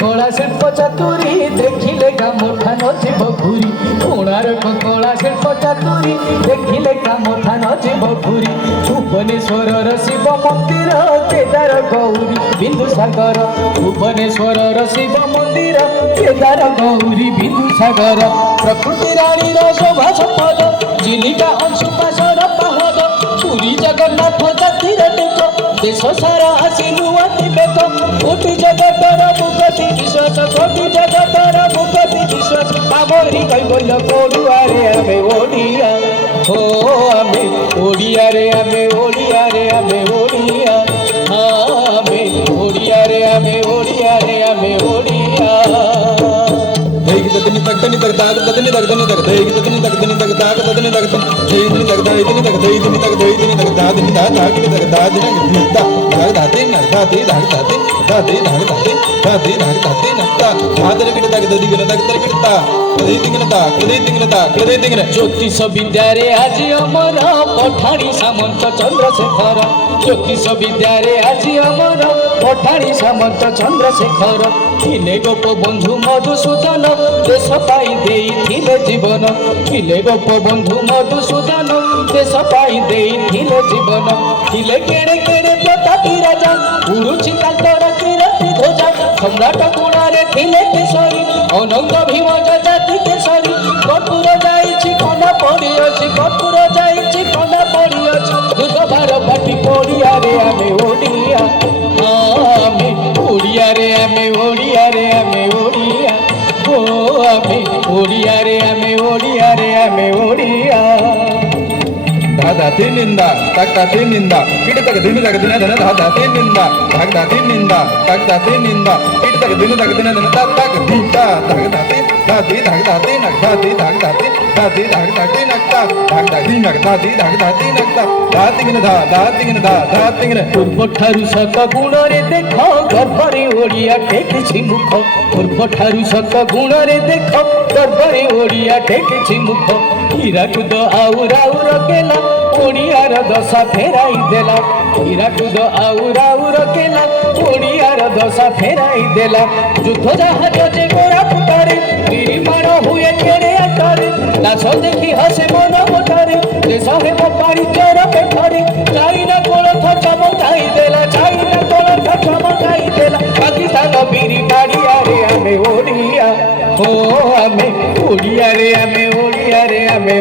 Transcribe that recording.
কলা শিল্প চাতুরি দেখিলে কামঠা নজিব ঘুরি কোণারক কলা শিল্প চাতুরি দেখিলে কামঠা নজিব ঘুরি ভুবনেশ্বরর শিব মন্দির কেদার গৌরী বিন্দুসাগর ভুবনেশ্বরর শিব মন্দির কেদার গৌরী বিন্দুসাগর প্রকৃতি রানীর শোভা সম্পদ চিলিকা অংশুপাশর পাহদ পুরী জগন্নাথ জাতির টেক দেশ সারা আসি নূয়া বেক কোটি জগতর মুকতি বিশ্বাস কোটি জগতর মুকতি বিশ্বাস আমরি কৈবল্য পড়ুয়ারে আমি ওড়িয়া ও আমি ওড়িয়ারে আমি ওড়িয়ারে আমি ওড়িয়া আমি ওড়িয়ারে আমি ওড়িয়ারে আমি ওড়িয়া तक तक तक दाग तक तक तक तक दे तक तक तक तक दाग तक तक तक दे तक दाग इतनी तक दे इतनी तक दे इतनी तक दाग इतनी दाग दाग तक दाग इतनी दाग दाते न दाते दाग दाते दाते दाग दाते दाते दाग दाते नक्ता आदर किट तक ददी किट तक तर किटता कदे तिंगनता कदे तिंगनता कदे तिंगन ज्योतिष विद्यारे आज अमर पठाणी सामंत चंद्रशेखर ज्योतिष विद्यारे आज अमर पठाणी सामंत चंद्रशेखर थिले गोप बंधु मधुसूदन देश पाई देइथिले जीवन थिले गोप बंधु मधुसूदन देश पाई देइथिले जीवन थिले केड़े केड़े प्रतापी राजा उड़ुछि तांकर कीर्ति ध्वजा सम्राट गुणारे थिले केशरी अनंत भीम जाति केशरी कर्पूर जाइछि कना पड़िअछि कर्पूर जाइछि कना पड़िअछि दुध भार पाटी पड़िया रे आमे ओडिया आमे ओडिया रे आमे ओडिया रे आमे ओडिया ओ आमे ओडिया रे आमे ओडिया रे आमे ओडिया दादा तिनिंदा तक तिनिंदा किट तक दिन तक दिन धन दादा तिनिंदा तक तिनिंदा तक तिनिंदा किट तक दिन धन तक दीता तक दाते दाते तक दाते नक दाते तक दाते दाते तक दाते नक्ता तक दाती नक दाते तक दाते नक्ता दातिंगन दा दातिंगन दा दातिंगन पूर्व ठारू सत गुण रे देख गर्भरे ओडिया टेकिछि मुख पूर्व ठारू सत गुण रे देख गर्भरे ओडिया टेकिछि मुख हୀରାକୁଦ ଆଉ ରାଉର କେଲା ଓଡ଼ିଆର ଦଶା ଫେରାଇ ଦେଲା ହୀରାକୁଦ ଆଉ ରାଉର କେଲା ଓଡ଼ିଆର ଦଶା ଫେରାଇ ଦେଲା ଯୁଦ୍ଧ ଜାହାଜ ଯେ କୋରାପୁଟରେ ନିରିମାଣ ହୁଏ କେଡ଼େ ଆଟରେ ନାଶ ଦେଖି ହସେ ମନ ମୋଟରେ ଦେଶ ହେବ ବାଣିଜ୍ୟର ପେଠରେ ଚାଇନା କୋଳଥ ଚମକାଇ ଦେଲା ଚାଇନା କୋଳଥ ଚମକାଇ ଦେଲା ପାକିସ୍ତାନ ବିରି ବାଡ଼ିଆରେ ଆମେ ଓଡ଼ିଆ ଓ ଆମେ ଓଡ଼ିଆରେ ଆମେ ଓଡ଼ିଆରେ ଆମେ